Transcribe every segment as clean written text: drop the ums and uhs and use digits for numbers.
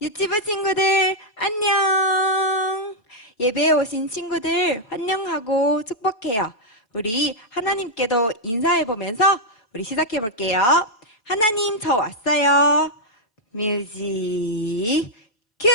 유치부 친구들 안녕! 예배에 오신 친구들 환영하고 축복해요. 우리 하나님께도 인사해보면서 우리 시작해볼게요. 하나님 저 왔어요. 뮤직 큐!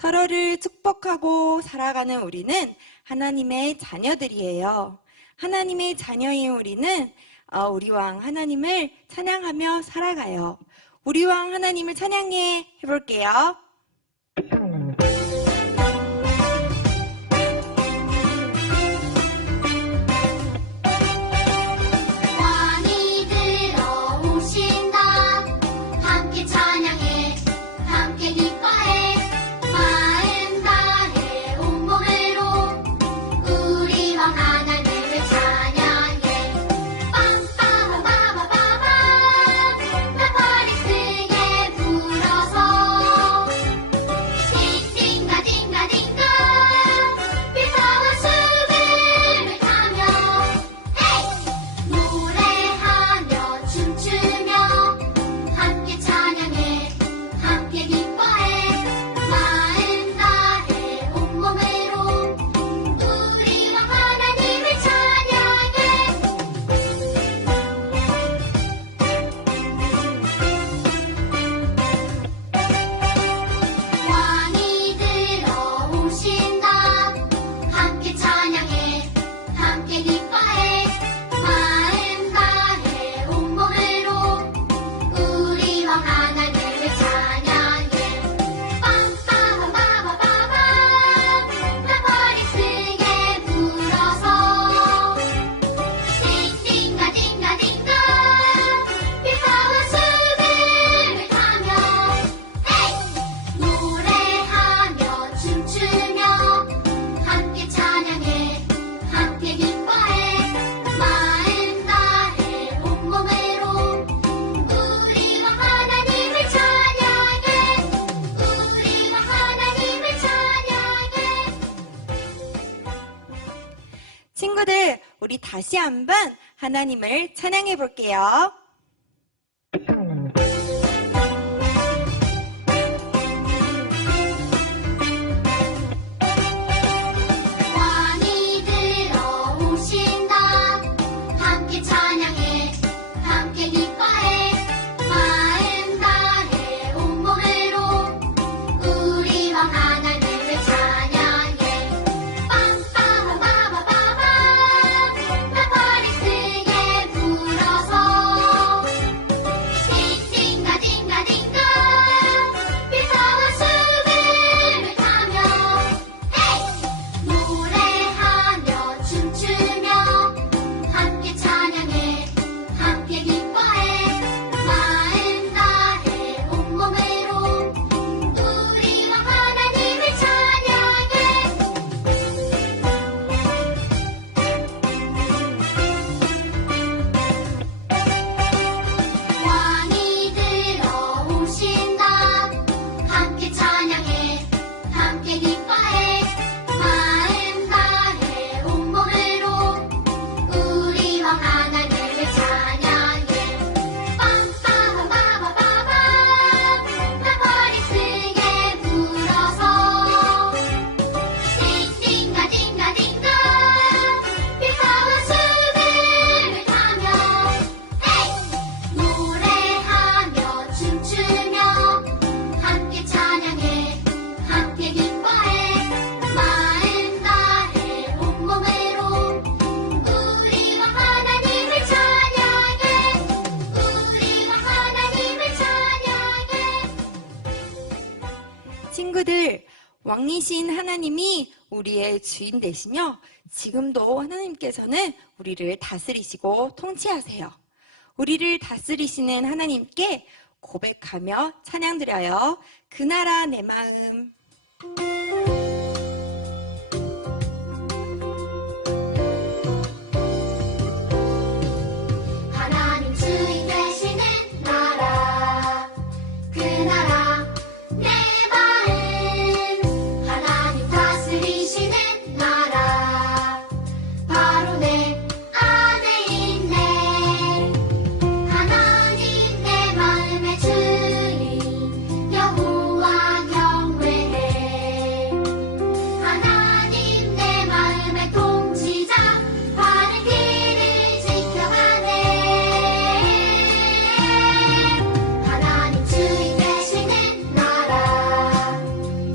서로를 축복하고 살아가는 우리는 하나님의 자녀들이에요. 하나님의 자녀인 우리는 우리 왕 하나님을 찬양하며 살아가요. 우리 왕 하나님을 찬양해 해볼게요. 친구들, 우리 다시 한번 하나님을 찬양해 볼게요. 불어서 왕이신 하나님이 우리의 주인 되시며 지금도 하나님께서는 우리를 다스리시고 통치하세요. 우리를 다스리시는 하나님께 고백하며 찬양드려요. 그 나라 내 마음. 하나님 주인 되시는 나라 그 나라 내 마음 하나님 다스리시는 나라 바로 내 안에 있네 하나님 내 마음의 주인 여호와 경외해 하나님 내 마음의 통치자 바른 길을 지켜가네 하나님 주인 되시는 나라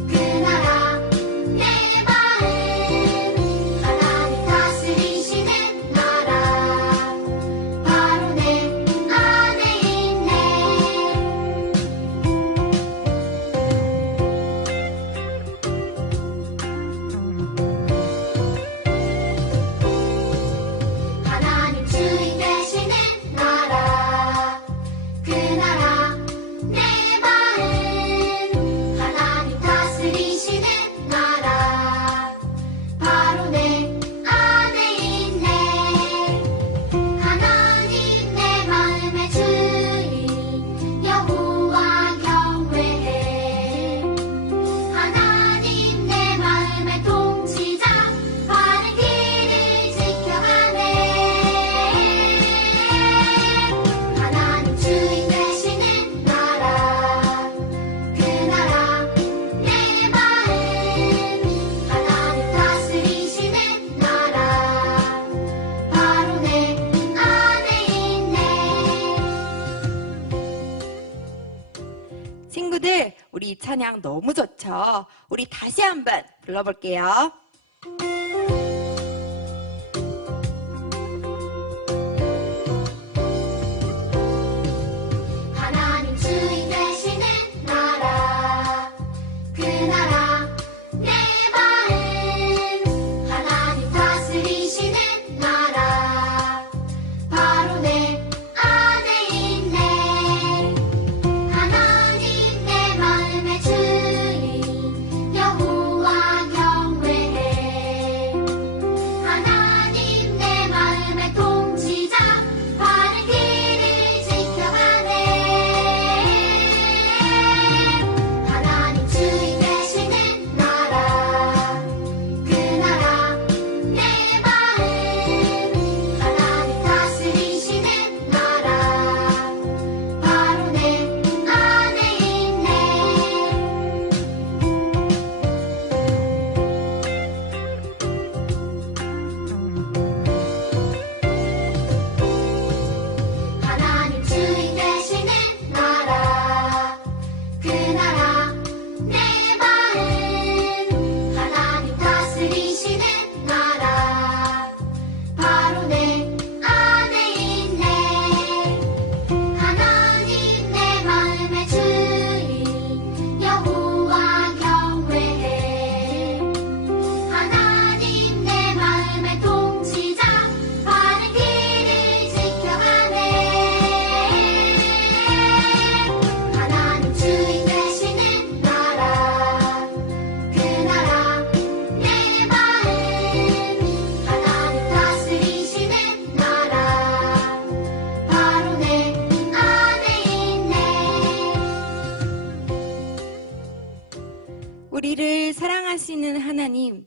그 나라 내 마음 하나님 다스리시는 나라 바로 내 안에 있네 하나님 주인 되시는 나라 그 나라 내 마음 하나님 다스리시는 나라 바로 내 안에 있네 하나님 내 마음의 주인 여호와 경외해 하나님 내 마음의 통치자 바른 길을 지켜가네 하나님 주인 되시는 나라 그 나라 내 마음 하나님 다스리시는 나라 바로 내 안에 있네 친구들, 우리 이 찬양 너무 좋죠? 우리 다시 한번 불러볼게요. 하나님 주인 되시는 나라 그 나라 내 마음 하나님 다스리시는 나라 바로 내 안에 있네 하나님 내 마음의 주인 여호와 경외해 하나님 내 마음의 통치자 바른 길을 지켜가네 하나님 주인 되시는 나라 그 나라 내 마음 하나님 다스리시는 나라 바로 내 안에 있네 하나님 주인 되시는 나라 그 나라 내 마음 하나님 다스리시는 나라 바로 내 안에 있네 하나님 내 마음의 주인 여호와 경외해 하나님 내 마음의 통치자 바른 길을 지켜가네 하나님 주인 되시는 나라 그 나라 내 마음 하나님 다스리시는 나라 바로 내 안에 있네 우리를 사랑하시는 하나님,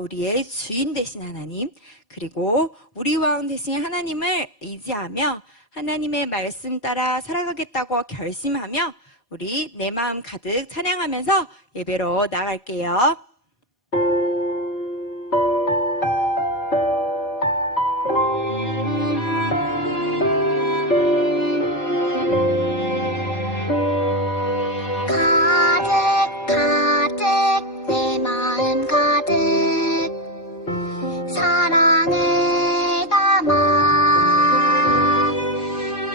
우리의 주인 되신 하나님, 그리고 우리 왕 되신 하나님을 의지하며 하나님의 말씀 따라 살아가겠다고 결심하며 우리 내 마음 가득 찬양하면서 예배로 나갈게요. 가득 가득 내 마음 가득 사랑을 담아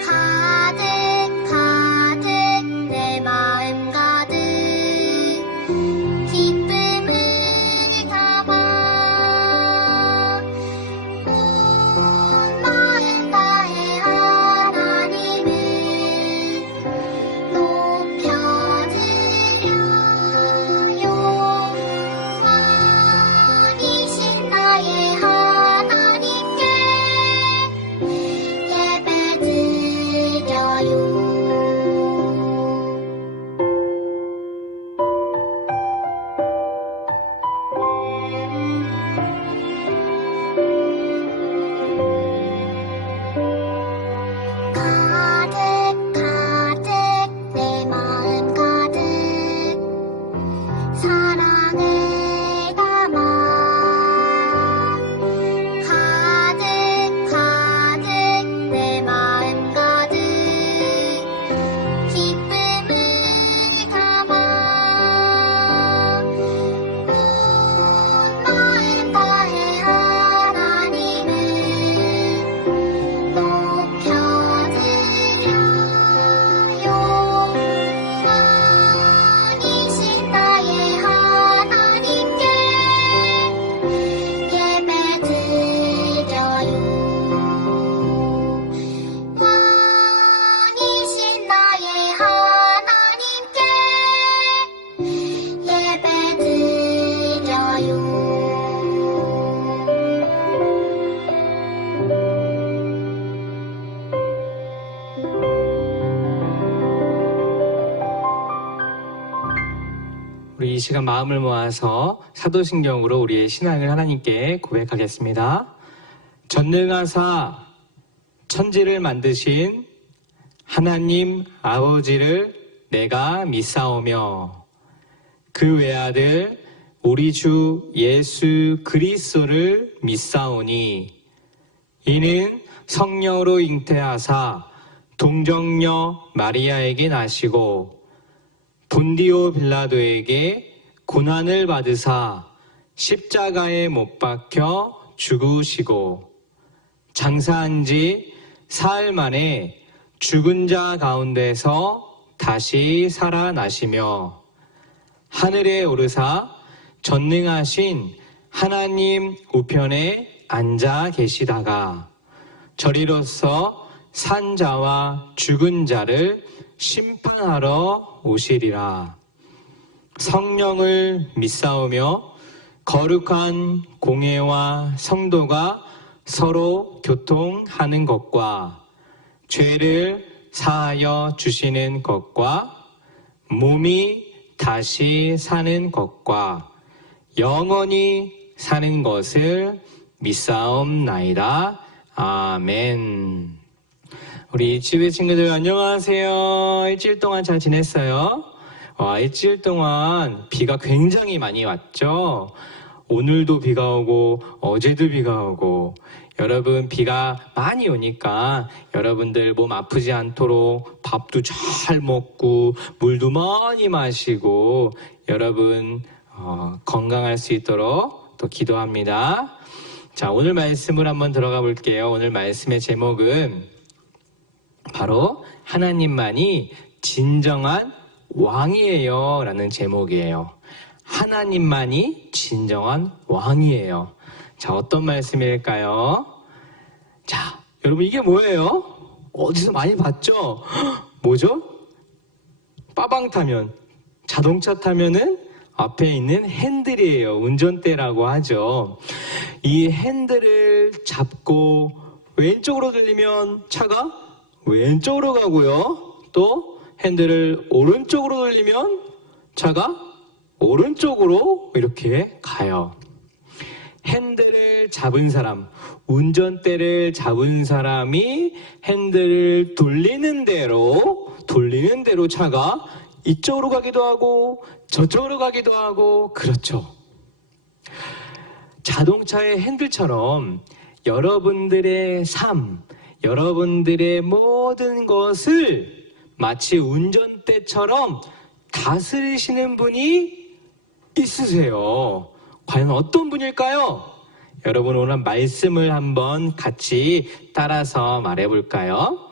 가득 가득 내 마음 가득 기쁨 이 시간 마음을 모아서 사도신경으로 우리의 신앙을 하나님께 고백하겠습니다. 전능하사 천지를 만드신 하나님 아버지를 내가 믿사오며 그 외아들 우리 주 예수 그리스도를 믿사오니 이는 성령으로 잉태하사 동정녀 마리아에게 나시고 본디오 빌라도에게 고난을 받으사 십자가에 못 박혀 죽으시고 장사한 지 사흘 만에 죽은 자 가운데서 다시 살아나시며 하늘에 오르사 전능하신 하나님 우편에 앉아 계시다가 저리로서 산 자와 죽은 자를 심판하러 오시리라. 성령을 믿사오며 거룩한 공회와 성도가 서로 교통하는 것과 죄를 사하여 주시는 것과 몸이 다시 사는 것과 영원히 사는 것을 믿사옵나이다. 아멘. 우리 집의 친구들 안녕하세요. 일주일 동안 잘 지냈어요? 일주일 동안 비가 굉장히 많이 왔죠? 오늘도 비가 오고 어제도 비가 오고 여러분 비가 많이 오니까 여러분들 몸 아프지 않도록 밥도 잘 먹고 물도 많이 마시고 여러분 건강할 수 있도록 또 기도합니다. 자, 오늘 말씀을 한번 들어가 볼게요. 오늘 말씀의 제목은 바로 하나님만이 진정한 왕이에요 라는 제목이에요. 하나님만이 진정한 왕이에요. 자, 어떤 말씀일까요? 자, 여러분 이게 뭐예요? 어디서 많이 봤죠? 뭐죠? 빠방 타면, 자동차 타면은 앞에 있는 핸들이에요. 운전대라고 하죠. 이 핸들을 잡고 왼쪽으로 돌리면 차가 왼쪽으로 가고요. 또 핸들을 오른쪽으로 돌리면 차가 오른쪽으로 이렇게 가요. 핸들을 잡은 사람, 운전대를 잡은 사람이 핸들을 돌리는 대로 차가 이쪽으로 가기도 하고 저쪽으로 가기도 하고 그렇죠. 자동차의 핸들처럼 여러분들의 삶, 여러분들의 모든 것을 마치 운전대처럼 다스리시는 분이 있으세요. 과연 어떤 분일까요? 여러분 오늘 말씀을 한번 같이 따라서 말해볼까요?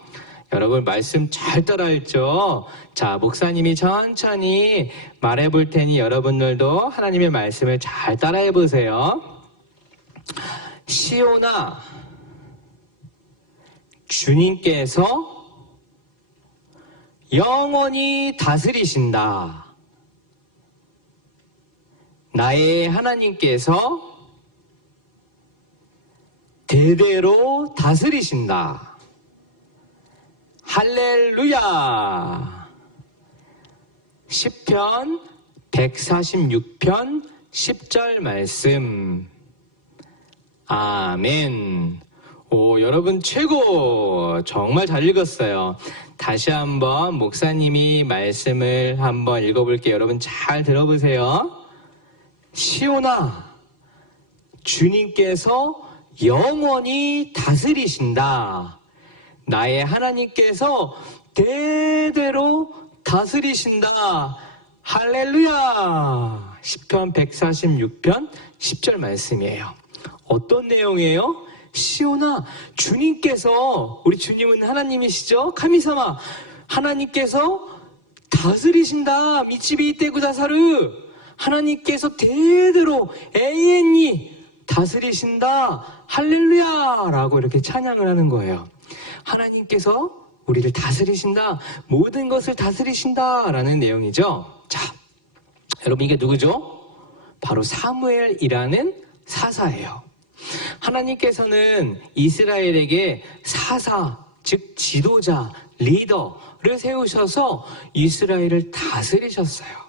여러분 말씀 잘 따라했죠? 자, 목사님이 천천히 말해볼 테니 여러분들도 하나님의 말씀을 잘 따라해보세요. 시온아, 주님께서 영원히 다스리신다. 나의 하나님께서 대대로 다스리신다. 할렐루야. 시편 146편 10절 말씀. 아멘. 오, 여러분 최고! 정말 잘 읽었어요. 다시 한번 목사님이 말씀을 한번 읽어볼게요. 여러분 잘 들어보세요. 시온아, 주님께서 영원히 다스리신다. 나의 하나님께서 대대로 다스리신다. 할렐루야. 시편 146편 10절 말씀이에요. 어떤 내용이에요? 시온아, 주님께서, 우리 주님은 하나님이시죠? 카미사마, 하나님께서 다스리신다. 미치비 이떼구다사르, 하나님께서 대대로永遠に 다스리신다. 할렐루야 라고 이렇게 찬양을 하는 거예요. 하나님께서 우리를 다스리신다. 모든 것을 다스리신다 라는 내용이죠. 자, 여러분 이게 누구죠? 바로 사무엘이라는 사사예요. 하나님께서는 이스라엘에게 사사, 즉 지도자, 리더를 세우셔서 이스라엘을 다스리셨어요.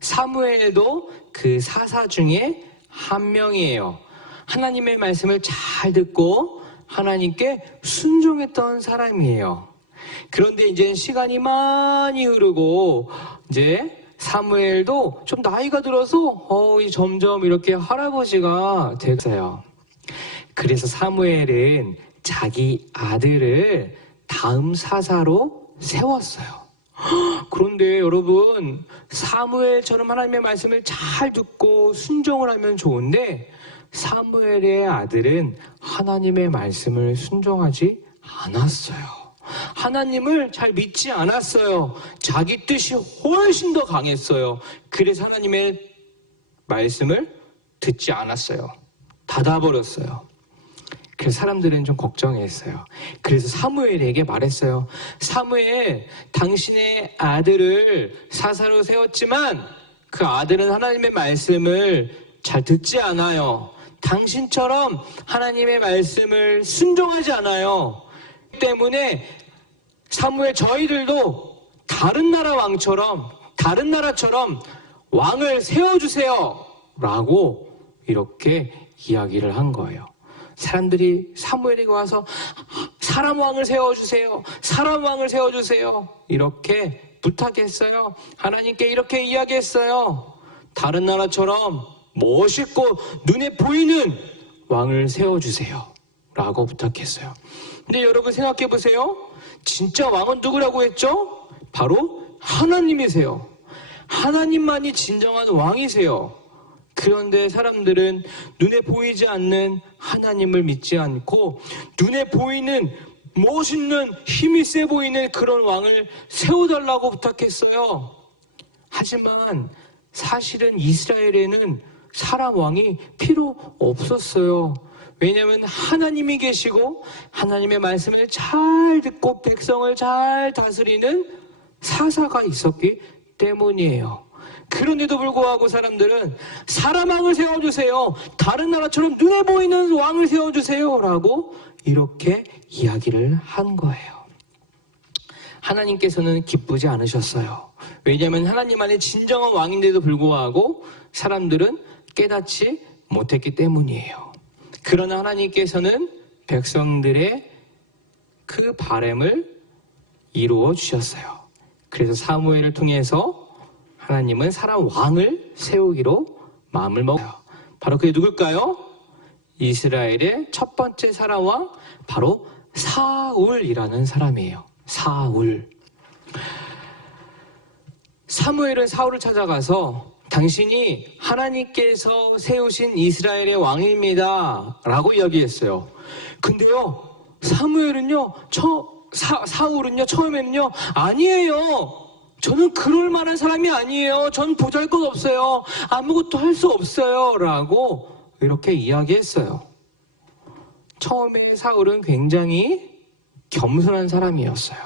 사무엘도 그 사사 중에 한 명이에요. 하나님의 말씀을 잘 듣고 하나님께 순종했던 사람이에요. 그런데 이제 시간이 많이 흐르고 이제 사무엘도 좀 나이가 들어서 점점 이렇게 할아버지가 됐어요. 그래서 사무엘은 자기 아들을 다음 사사로 세웠어요. 그런데 여러분, 사무엘처럼 하나님의 말씀을 잘 듣고 순종을 하면 좋은데 사무엘의 아들은 하나님의 말씀을 순종하지 않았어요. 하나님을 잘 믿지 않았어요. 자기 뜻이 훨씬 더 강했어요. 그래서 하나님의 말씀을 듣지 않았어요. 닫아버렸어요. 그래서 사람들은 좀 걱정했어요. 그래서 사무엘에게 말했어요. 사무엘, 당신의 아들을 사사로 세웠지만 그 아들은 하나님의 말씀을 잘 듣지 않아요. 당신처럼 하나님의 말씀을 순종하지 않아요. 때문에 사무엘, 저희들도 다른 나라 왕처럼, 다른 나라처럼 왕을 세워주세요 라고 이렇게 이야기를 한 거예요. 사람들이 사무엘에게 와서 사람 왕을 세워주세요, 사람 왕을 세워주세요 이렇게 부탁했어요. 하나님께 이렇게 이야기했어요. 다른 나라처럼 멋있고 눈에 보이는 왕을 세워주세요 라고 부탁했어요. 근데 여러분 생각해 보세요. 진짜 왕은 누구라고 했죠? 바로 하나님이세요. 하나님만이 진정한 왕이세요. 그런데 사람들은 눈에 보이지 않는 하나님을 믿지 않고 눈에 보이는 멋있는 힘이 세 보이는 그런 왕을 세워달라고 부탁했어요. 하지만 사실은 이스라엘에는 사람 왕이 필요 없었어요. 왜냐하면 하나님이 계시고 하나님의 말씀을 잘 듣고 백성을 잘 다스리는 사사가 있었기 때문이에요. 그런데도 불구하고 사람들은 사람 왕을 세워주세요, 다른 나라처럼 눈에 보이는 왕을 세워주세요 라고 이렇게 이야기를 한 거예요. 하나님께서는 기쁘지 않으셨어요. 왜냐하면 하나님 안에 진정한 왕인데도 불구하고 사람들은 깨닫지 못했기 때문이에요. 그러나 하나님께서는 백성들의 그 바람을 이루어 주셨어요. 그래서 사무엘을 통해서 하나님은 사람 왕을 세우기로 마음을 먹어요. 바로 그게 누굴까요? 이스라엘의 첫 번째 사람 왕, 바로 사울이라는 사람이에요. 사울. 사무엘은 사울을 찾아가서 당신이 하나님께서 세우신 이스라엘의 왕입니다 라고 이야기했어요. 근데요, 사무엘은요, 사울은요, 처음에는요, 아니에요, 저는 그럴 만한 사람이 아니에요, 전 보잘것없어요, 아무것도 할 수 없어요 라고 이렇게 이야기했어요. 처음에 사울은 굉장히 겸손한 사람이었어요.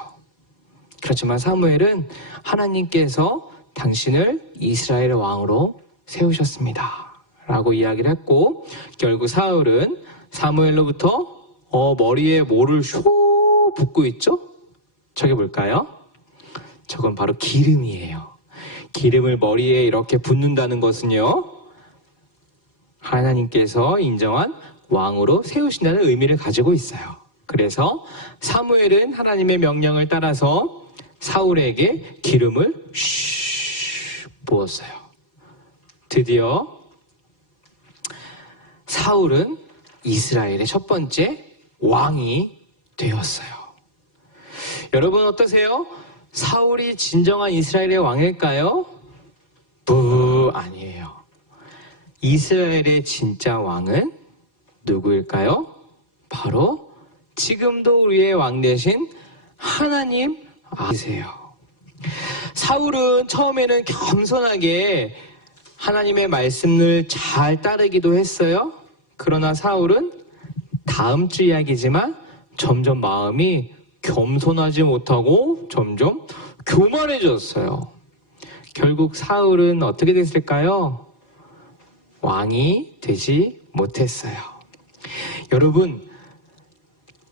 그렇지만 사무엘은 하나님께서 당신을 이스라엘의 왕으로 세우셨습니다 라고 이야기를 했고, 결국 사울은 사무엘로부터 머리에 뭐를 쇼 붓고 있죠? 저게 뭘까요? 저건 바로 기름이에요. 기름을 머리에 이렇게 붓는다는 것은요, 하나님께서 인정한 왕으로 세우신다는 의미를 가지고 있어요. 그래서 사무엘은 하나님의 명령을 따라서 사울에게 기름을 부었어요. 드디어 사울은 이스라엘의 첫 번째 왕이 되었어요. 여러분 어떠세요? 사울이 진정한 이스라엘의 왕일까요? 아니에요. 이스라엘의 진짜 왕은 누구일까요? 바로 지금도 우리의 왕 되신 하나님 아세요. 사울은 처음에는 겸손하게 하나님의 말씀을 잘 따르기도 했어요. 그러나 사울은 다음 주 이야기지만 점점 마음이 겸손하지 못하고 점점 교만해졌어요. 결국 사울은 어떻게 됐을까요? 왕이 되지 못했어요. 여러분,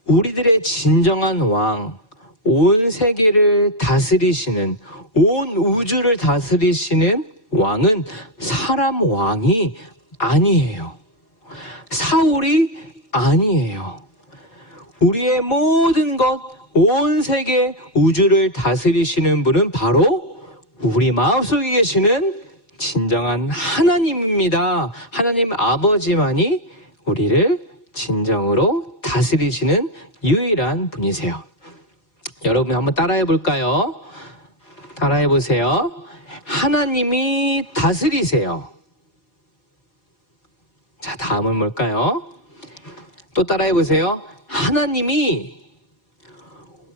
우리들의 진정한 왕, 온 세계를 다스리시는, 온 우주를 다스리시는 왕은 사람 왕이 아니에요. 사울이 아니에요. 우리의 모든 것, 온 세계 우주를 다스리시는 분은 바로 우리 마음속에 계시는 진정한 하나님입니다. 하나님 아버지만이 우리를 진정으로 다스리시는 유일한 분이세요. 여러분 한번 따라해 볼까요? 따라해 보세요. 하나님이 다스리세요. 자, 다음은 뭘까요? 또 따라해 보세요. 하나님이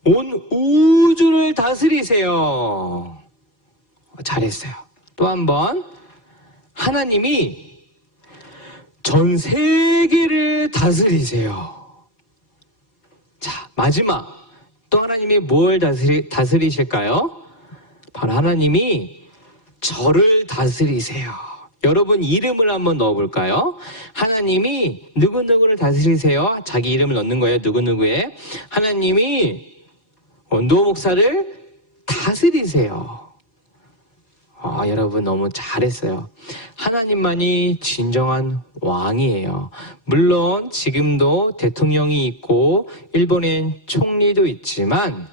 온 우주를 다스리세요. 잘했어요. 또 한 번. 하나님이 전 세계를 다스리세요. 자, 마지막. 또 하나님이 뭘 다스리실까요? 바로 하나님이 저를 다스리세요. 여러분 이름을 한번 넣어볼까요? 하나님이 누구누구를 다스리세요. 자기 이름을 넣는 거예요. 누구누구에. 하나님이 원도 목사를 다스리세요. 여러분 너무 잘했어요. 하나님만이 진정한 왕이에요. 물론 지금도 대통령이 있고 일본엔 총리도 있지만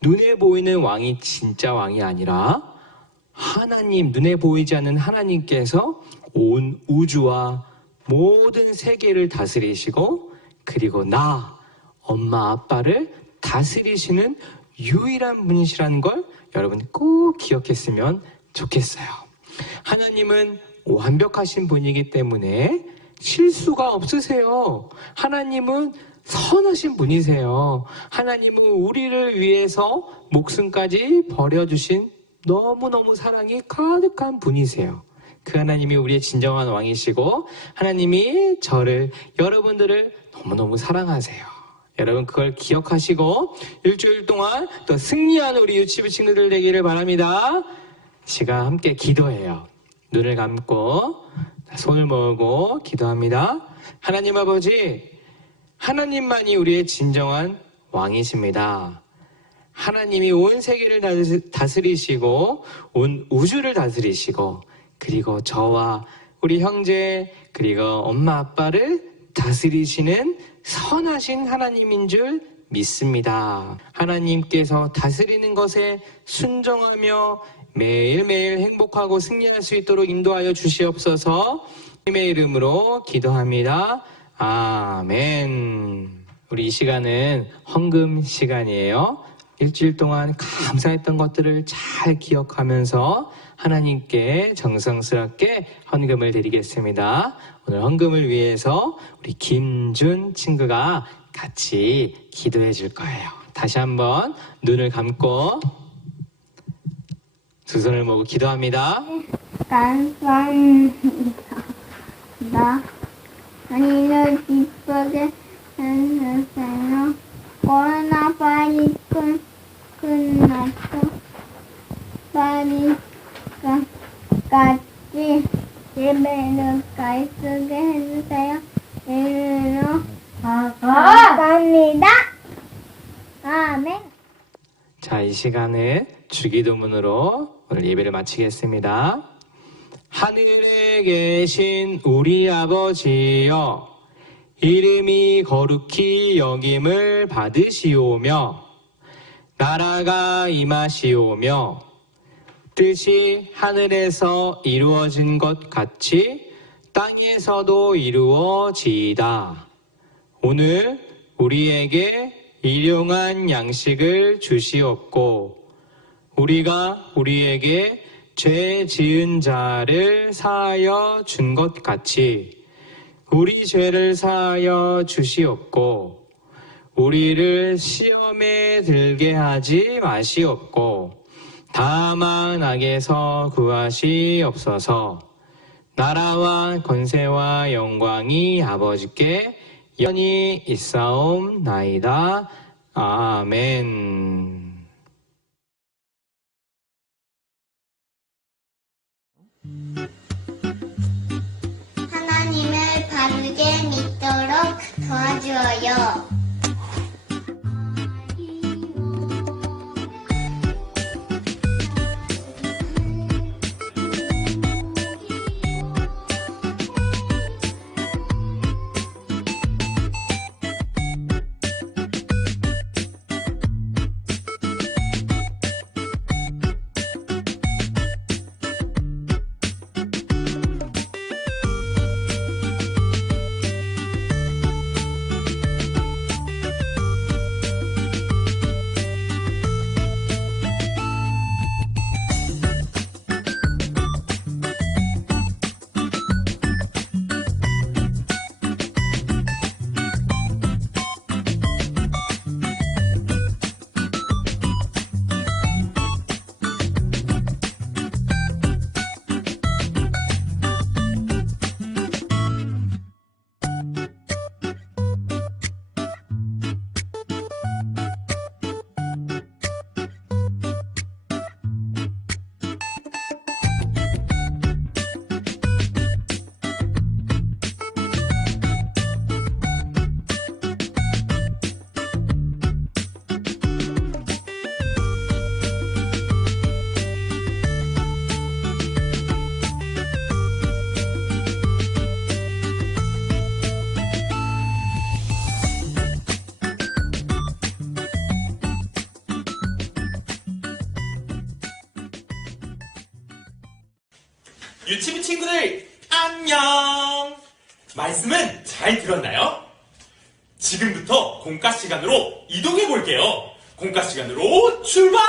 눈에 보이는 왕이 진짜 왕이 아니라 하나님, 눈에 보이지 않는 하나님께서 온 우주와 모든 세계를 다스리시고 그리고 나, 엄마, 아빠를 다스리시는 유일한 분이시라는 걸 여러분 꼭 기억했으면 좋겠어요. 하나님은 완벽하신 분이기 때문에 실수가 없으세요. 하나님은 선하신 분이세요. 하나님은 우리를 위해서 목숨까지 버려주신 너무너무 사랑이 가득한 분이세요. 그 하나님이 우리의 진정한 왕이시고 하나님이 저를, 여러분들을 너무너무 사랑하세요. 여러분 그걸 기억하시고 일주일 동안 더 승리하는 우리 유치부 친구들 되기를 바랍니다. 시간 함께 기도해요. 눈을 감고 손을 모으고 기도합니다. 하나님 아버지, 하나님만이 우리의 진정한 왕이십니다. 하나님이 온 세계를 다스리시고 온 우주를 다스리시고 그리고 저와 우리 형제 그리고 엄마 아빠를 다스리시는 선하신 하나님인 줄 믿습니다. 하나님께서 다스리는 것에 순종하며 매일매일 행복하고 승리할 수 있도록 인도하여 주시옵소서. 주님의 이름으로 기도합니다. 아멘. 우리 이 시간은 헌금 시간이에요. 일주일 동안 감사했던 것들을 잘 기억하면서 하나님께 정성스럽게 헌금을 드리겠습니다. 오늘 헌금을 위해서 우리 김준 친구가 같이 기도해 줄 거예요. 다시 한번 눈을 감고 두 손을 모으고 기도합니다. 감사합니다. 하나님을 기쁘게 해주세요. 코로나 빨리 끝났어. 빨리 같이 집에는 갈 수 있게 해주세요. 이름으로 감사합니다. 아멘. 자, 이 시간에 주기도문으로 오늘 예배를 마치겠습니다. 하늘에 계신 우리 아버지여, 이름이 거룩히 여김을 받으시오며 나라가 임하시오며 뜻이 하늘에서 이루어진 것 같이 땅에서도 이루어지이다. 오늘 우리에게 일용할 양식을 주시옵고 우리가 우리에게 죄 지은 자를 사하여 준 것 같이 우리 죄를 사하여 주시옵고 우리를 시험에 들게 하지 마시옵고 다만 악에서 구하시옵소서. 나라와 권세와 영광이 아버지께 영원히 있사옵나이다. 아멘. 하나님을 바르게 믿도록 도와주어요. 유치부 친구들 안녕. 말씀은 잘 들었나요? 지금부터 공과 시간으로 이동해 볼게요. 공과 시간으로 출발!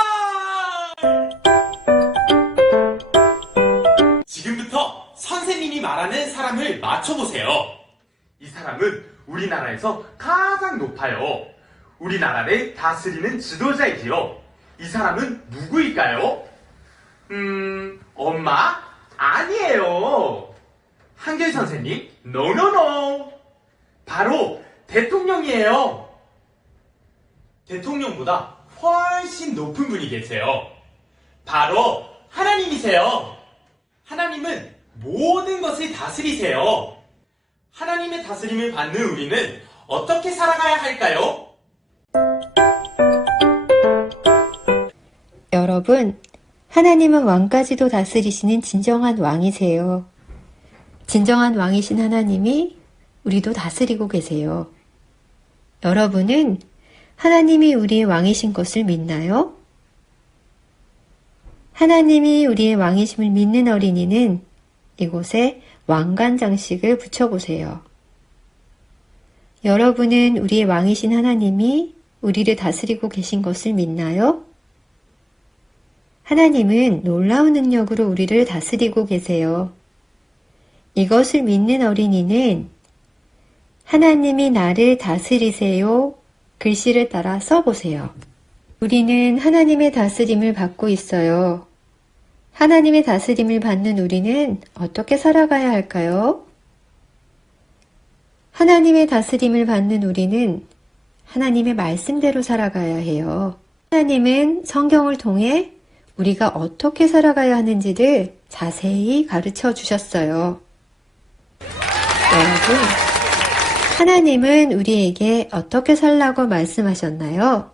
지금부터 선생님이 말하는 사람을 맞춰보세요. 이 사람은 우리나라에서 가장 높아요. 우리나라를 다스리는 지도자이지요. 이 사람은 누구일까요? 엄마? 아니에요. 한길 선생님? 노노노. 바로 대통령이에요. 대통령보다 훨씬 높은 분이 계세요. 바로 하나님이세요. 하나님은 모든 것을 다스리세요. 하나님의 다스림을 받는 우리는 어떻게 살아가야 할까요? 여러분, 하나님은 왕까지도 다스리시는 진정한 왕이세요. 진정한 왕이신 하나님이 우리도 다스리고 계세요. 여러분은 하나님이 우리의 왕이신 것을 믿나요? 하나님이 우리의 왕이심을 믿는 어린이는 이곳에 왕관 장식을 붙여보세요. 여러분은 우리의 왕이신 하나님이 우리를 다스리고 계신 것을 믿나요? 하나님은 놀라운 능력으로 우리를 다스리고 계세요. 이것을 믿는 어린이는 하나님이 나를 다스리세요 글씨를 따라 써보세요. 우리는 하나님의 다스림을 받고 있어요. 하나님의 다스림을 받는 우리는 어떻게 살아가야 할까요? 하나님의 다스림을 받는 우리는 하나님의 말씀대로 살아가야 해요. 하나님은 성경을 통해 우리가 어떻게 살아가야 하는지를 자세히 가르쳐 주셨어요. 여러분, 하나님은 우리에게 어떻게 살라고 말씀하셨나요?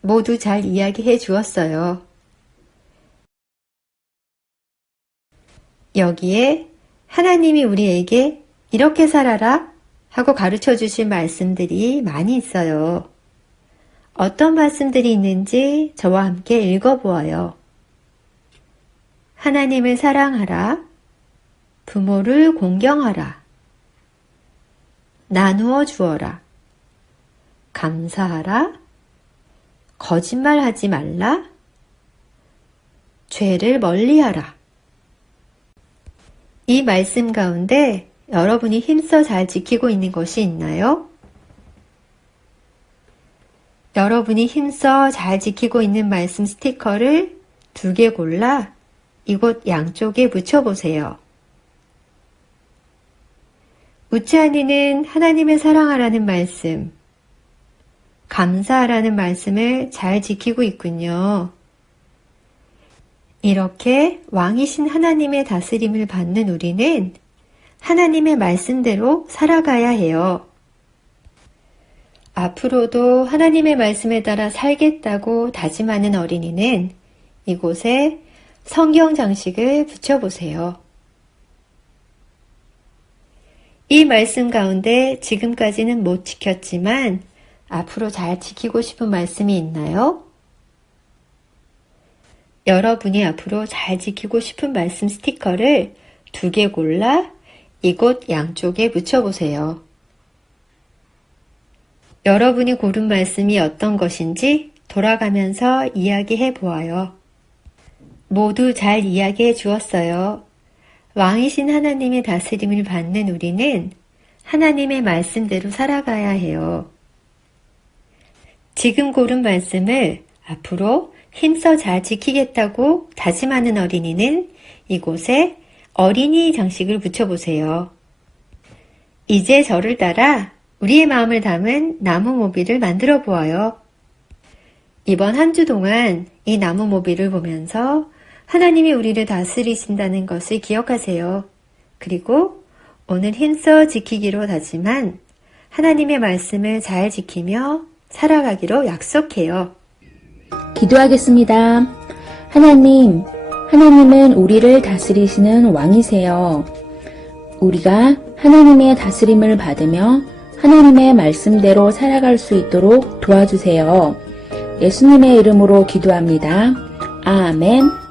모두 잘 이야기해 주었어요. 여기에 하나님이 우리에게 이렇게 살아라 하고 가르쳐 주신 말씀들이 많이 있어요. 어떤 말씀들이 있는지 저와 함께 읽어보아요. 하나님을 사랑하라. 부모를 공경하라. 나누어 주어라. 감사하라. 거짓말하지 말라. 죄를 멀리하라. 이 말씀 가운데 여러분이 힘써 잘 지키고 있는 것이 있나요? 여러분이 힘써 잘 지키고 있는 말씀 스티커를 2개 골라 이곳 양쪽에 붙여보세요. 우치한이는 하나님을 사랑하라는 말씀, 감사하라는 말씀을 잘 지키고 있군요. 이렇게 왕이신 하나님의 다스림을 받는 우리는 하나님의 말씀대로 살아가야 해요. 앞으로도 하나님의 말씀에 따라 살겠다고 다짐하는 어린이는 이곳에 성경 장식을 붙여보세요. 이 말씀 가운데 지금까지는 못 지켰지만 앞으로 잘 지키고 싶은 말씀이 있나요? 여러분이 앞으로 잘 지키고 싶은 말씀 스티커를 2개 골라 이곳 양쪽에 붙여보세요. 여러분이 고른 말씀이 어떤 것인지 돌아가면서 이야기해 보아요. 모두 잘 이야기해 주었어요. 왕이신 하나님의 다스림을 받는 우리는 하나님의 말씀대로 살아가야 해요. 지금 고른 말씀을 앞으로 힘써 잘 지키겠다고 다짐하는 어린이는 이곳에 어린이 장식을 붙여보세요. 이제 저를 따라 우리의 마음을 담은 나무 모비를 만들어 보아요. 이번 한 주 동안 이 나무 모비를 보면서 하나님이 우리를 다스리신다는 것을 기억하세요. 그리고 오늘 힘써 지키기로 다짐한 하나님의 말씀을 잘 지키며 살아가기로 약속해요. 기도하겠습니다. 하나님은 우리를 다스리시는 왕이세요. 우리가 하나님의 다스림을 받으며 하나님의 말씀대로 살아갈 수 있도록 도와주세요. 예수님의 이름으로 기도합니다. 아멘.